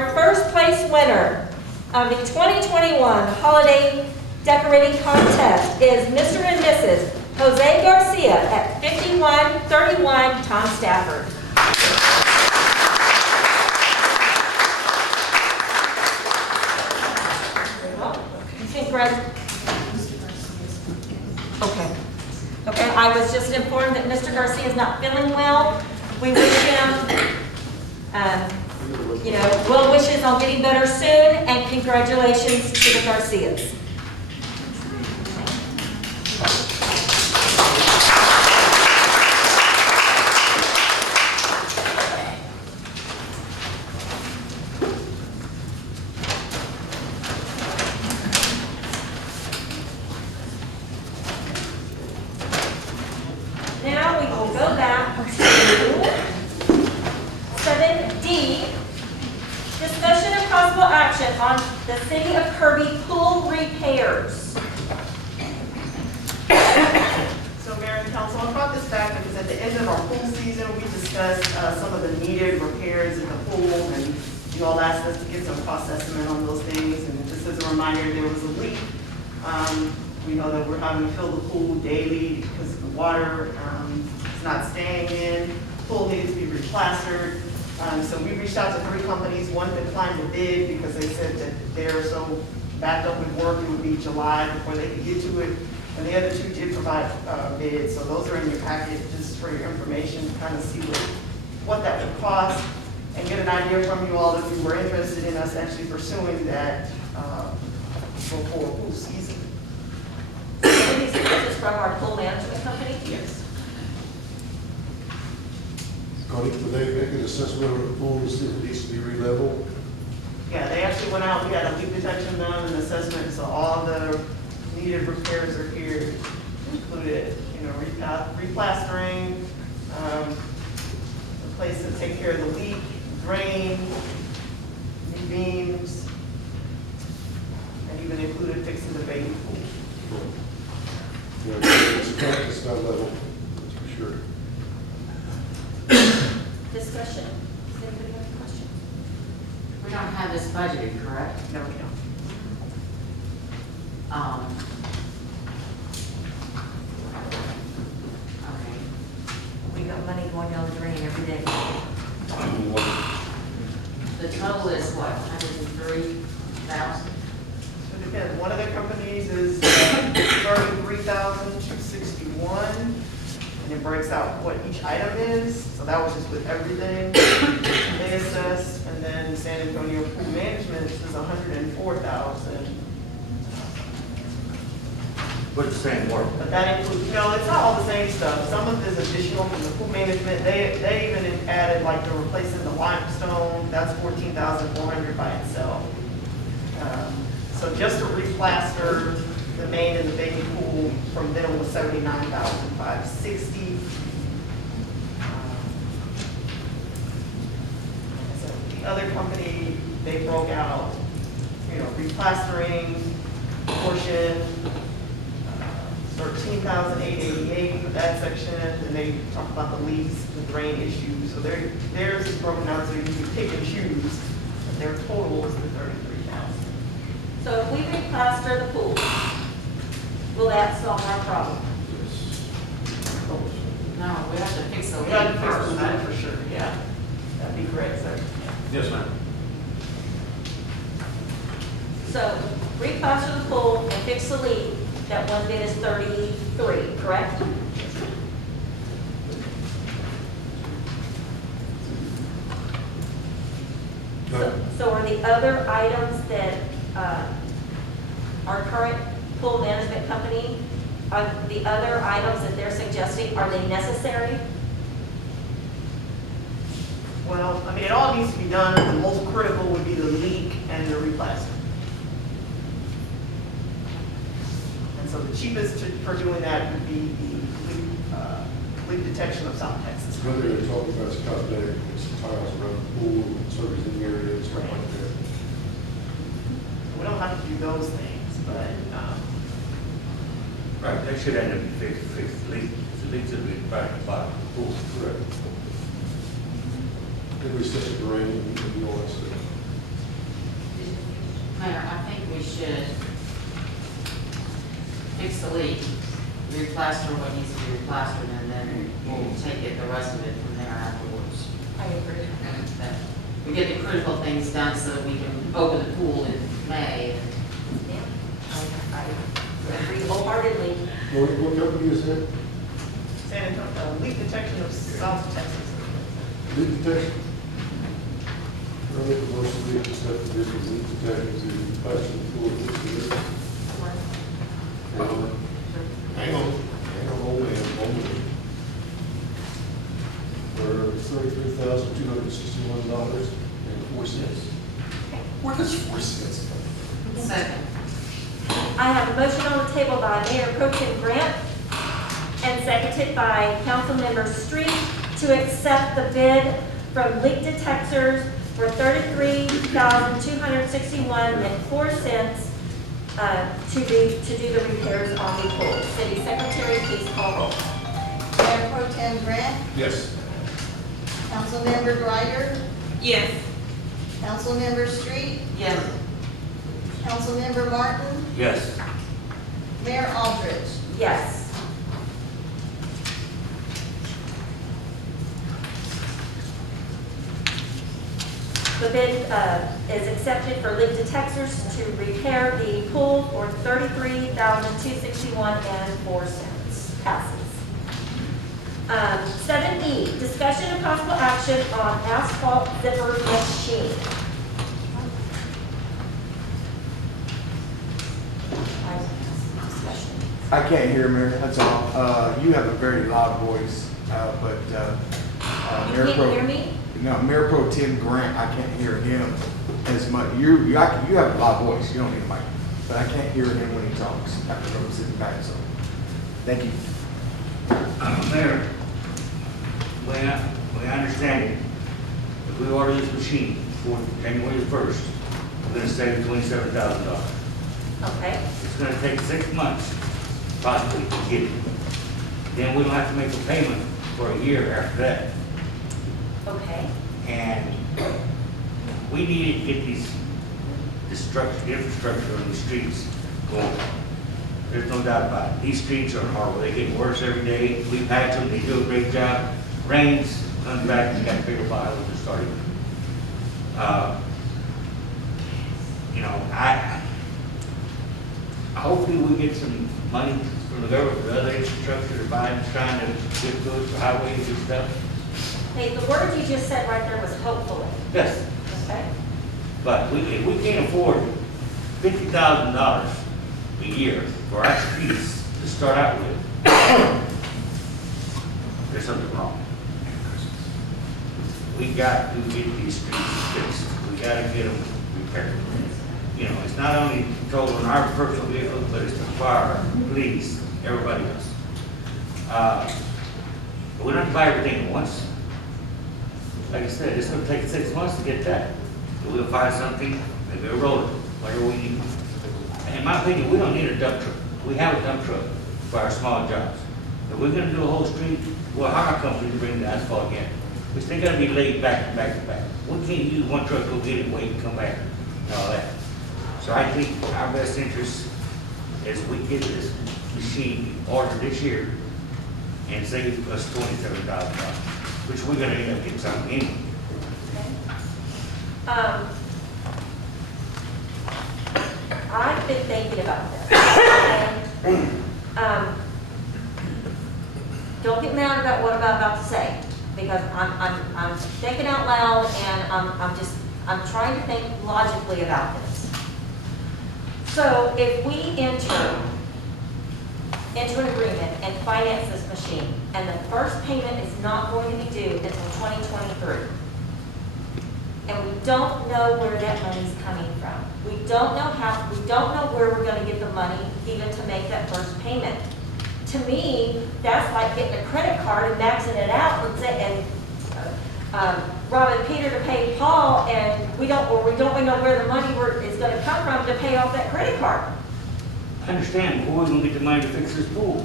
Our first place winner of the 2021 Holiday Decorating Contest is Mr. and Mrs. Jose Garcia at 5131 Tom Stafford. Okay, I was just informed that Mr. Garcia is not feeling well. We wish him, well wishes on getting better soon, and congratulations to the Garcias. Now we will go back to 7D, discussion and possible action on the City of Kirby pool repairs. So Mayor and Council, I brought this back because at the end of our pool season, we discussed some of the needed repairs in the pool, and you all asked us to get some cost estimate on those things, and just as a reminder, there was a leak. We know that we're having to fill the pool daily because the water is not staying in. The pool needs to be replastered. So we reached out to 3 companies. One declined the bid because they said that they're so backed up with work, it would be July before they could get to it. And the other 2 did provide bids. So those are in your packet just for your information to kind of see what that would cost and get an idea from you all if you were interested in us actually pursuing that before pool season. These prices from our pool management company? Yes. Connie, would they make an assessment of the pool and see if it needs to be re-leveled? Yeah, they actually went out, we had a leak detection done and assessment, so all the needed repairs are here, included, replastering, a place to take care of the leak, drain, new beams, and even included fixing the baby pool. Yeah, it's not level, that's for sure. Discussion. Does anybody have a question? We don't have this budgeted, correct? No, we don't. Okay. We got money going down the drain every day. The total is what, 103,000? So it depends, one of the companies is $33,261, and it breaks out what each item is, so that was just with everything. They assessed, and then San Antonio Pool Management is $104,000. But the same work. But that includes, it's not all the same stuff. Some of it is additional from the pool management. They even added like the replacing the limestone, that's $14,400 by itself. So just to replaster the main and the baby pool from them was $79,560. So the other company, they broke out, replastering portion, $13,888 for that section, and they talk about the leaks, the drain issues. So theirs is broken down so you can pick and choose, and their total is the $33,000. So if we replaster the pool, will that solve our problem? No, we have to fix the We leak got to fix first. that for sure, yeah. That'd be correct, sir. Yes, ma'am. So replaster the pool and fix the leak. That one bid is 33, correct? So are the other items that our current pool management company, are the other items that they're suggesting, are they necessary? Well, it all needs to be done. The most critical would be the leak and the replaster. And so the cheapest for doing that would be the leak detection of South Texas. Whether they're talking about cosmetic, it's tiles around the pool, servicing area, and stuff like that. We don't have to do those things, but Right, they should end up fixed the leak. The leak should be back to the bottom of the pool. Correct. And we set the drain and all that stuff. Mayor, I think we should fix the leak, replaster what needs to be replastered, and then we'll take it, the rest of it from there afterwards. I agree. And that we get the critical things done so that we can open the pool in May. Yeah, I agree wholeheartedly. What company is that? San Antonio, leak detection of South Texas. Leak detection? I make a motion to accept the bid for leak detection to plaster the pool this year. Hang on, hold man, 1 minute. For $33,261.04. Where does 4 cents come from? Second. I have a motion on the table by Mayor Pro Tem Grant and seconded by Councilmember Street to accept the bid from leak detectors for $33,261.04 to do the repairs on the pool. City Secretary, please call roll. Mayor Pro Tem Grant, Yes. Councilmember Greider, Yes. Councilmember Street, Yes. Councilmember Martin, Yes. Mayor Aldridge. Yes. The bid is accepted for leak detectors to repair the pool for $33,261.04. Passes. 7E, discussion and possible action on asphalt zipper machine. Discussion. I can't hear, Mayor, that's all. You have a very loud voice, but You Mayor can't Pro. hear me? No, Mayor Pro Tim Grant, I can't hear him as much. You have a loud voice, you don't need a mic, but I can't hear him when he talks after I'm sitting back, so. Thank you. Mayor, the way I understand it, if we order this machine for January the 1st, we're gonna save $27,000. Okay. It's gonna take 6 months possibly to get it. Then we don't have to make a payment for a year after that. Okay. And we need to get this infrastructure on the streets going. There's no doubt about it. These streets are horrible. They get worse every day. We patch them, they do a great job. Rains, comes back, and got bigger piles to start with. Hopefully we get some money from the government for other infrastructure to buy and trying to get good for highways and stuff. Hey, the word you just said right there was hopefully. Yes. Okay. But if we can't afford $50,000 a year for our streets to start out with, there's something wrong. We got to get these streets fixed. We got to get them repaired. You know, it's not only controlling our personal vehicles, but it's the fire, police, everybody else. But we don't have to buy everything at once. Like I said, it's gonna take 6 months to get that. But we'll find something, maybe a roller, whatever we need. And in my opinion, we don't need a dump truck. We have a dump truck for our small jobs. If we're gonna do a whole street, we'll hire a company to bring the asphalt again. We still gotta be laid back to back to back. We can't use one truck, go get it, wait, and come back, and all that. So I think our best interest is we get this machine ordered this year and save us $27,000, which we're gonna end up getting something in. I've been thinking about this. And, don't get mad about what I'm about to say, because I'm thinking out loud and I'm trying to think logically about this. So if we enter into an agreement and finance this machine, and the first payment is not going to be due until 2023, and we don't know where that money's coming from, we don't know where we're going to get the money even to make that first payment. To me, that's like getting a credit card and maxing it out and robbing Peter to pay Paul, and we don't know where the money is going to come from to pay off that credit card. I understand, but where are we gonna get the money to fix this pool?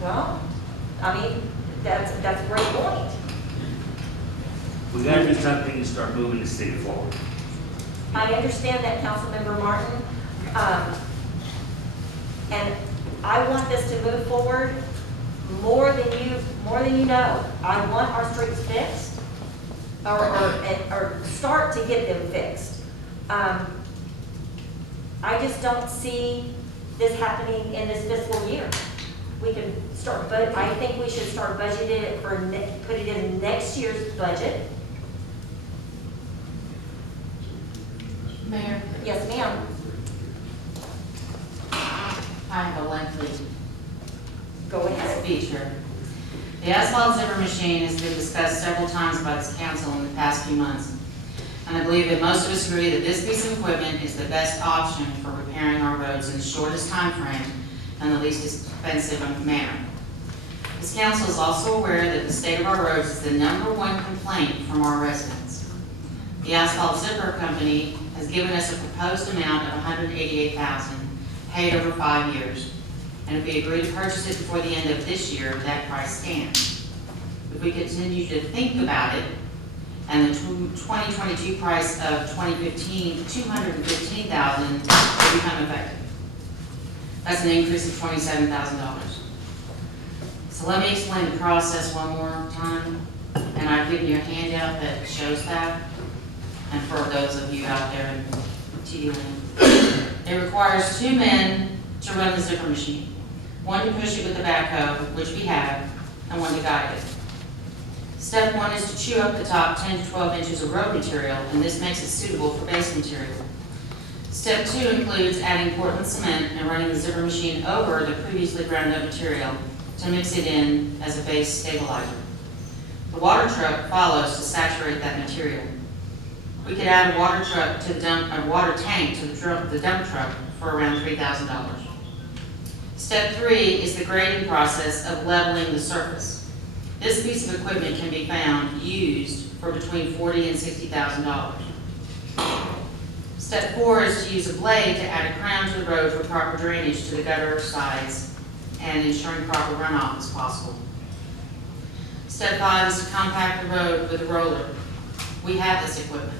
Well, I mean, that's a great point. We gotta do something and start moving the city forward. I understand that, Councilmember Martin. And I want this to move forward more than you know. I want our streets fixed, or start to get them fixed. I just don't see this happening in this fiscal year. We can start, but I think we should start budgeting it for, put it in next year's budget. Mayor, Yes, ma'am. I have a lengthy Go ahead. speech here. The asphalt zipper machine has been discussed several times by this council in the past few months. And I believe that most of us agree that this piece of equipment is the best option for repairing our roads in the shortest time frame and the least expensive manner. This council is also aware that the state of our roads is the #1 complaint from our residents. The asphalt zipper company has given us a proposed amount of $188,000 paid over 5 years. And if we agree to purchase it before the end of this year, that price stands. If we continue to think about it, and the 2022 price of $215,000 will become effective. That's an increase of $27,000. So let me explain the process one more time, and I've given you a handout that shows that, and for those of you out there in TD land. It requires 2 men to run the zipper machine, 1 to push it with the backhoe, which we have, and 1 to guide it. Step 1 is to chew up the top 10 to 12 inches of road material, and this makes it suitable for base material. Step 2 includes adding Portland cement and running the zipper machine over the previously ground up material to mix it in as a base stabilizer. The water truck follows to saturate that material. We could add a water tank to the dump truck for around $3,000. Step 3 is the grading process of leveling the surface. This piece of equipment can be found used for between $40,000 and $60,000. Step 4 is to use a blade to add a crown to the road for proper drainage to the gutter sides and ensuring proper runoff is possible. Step 5 is to compact the road with a roller. We have this equipment.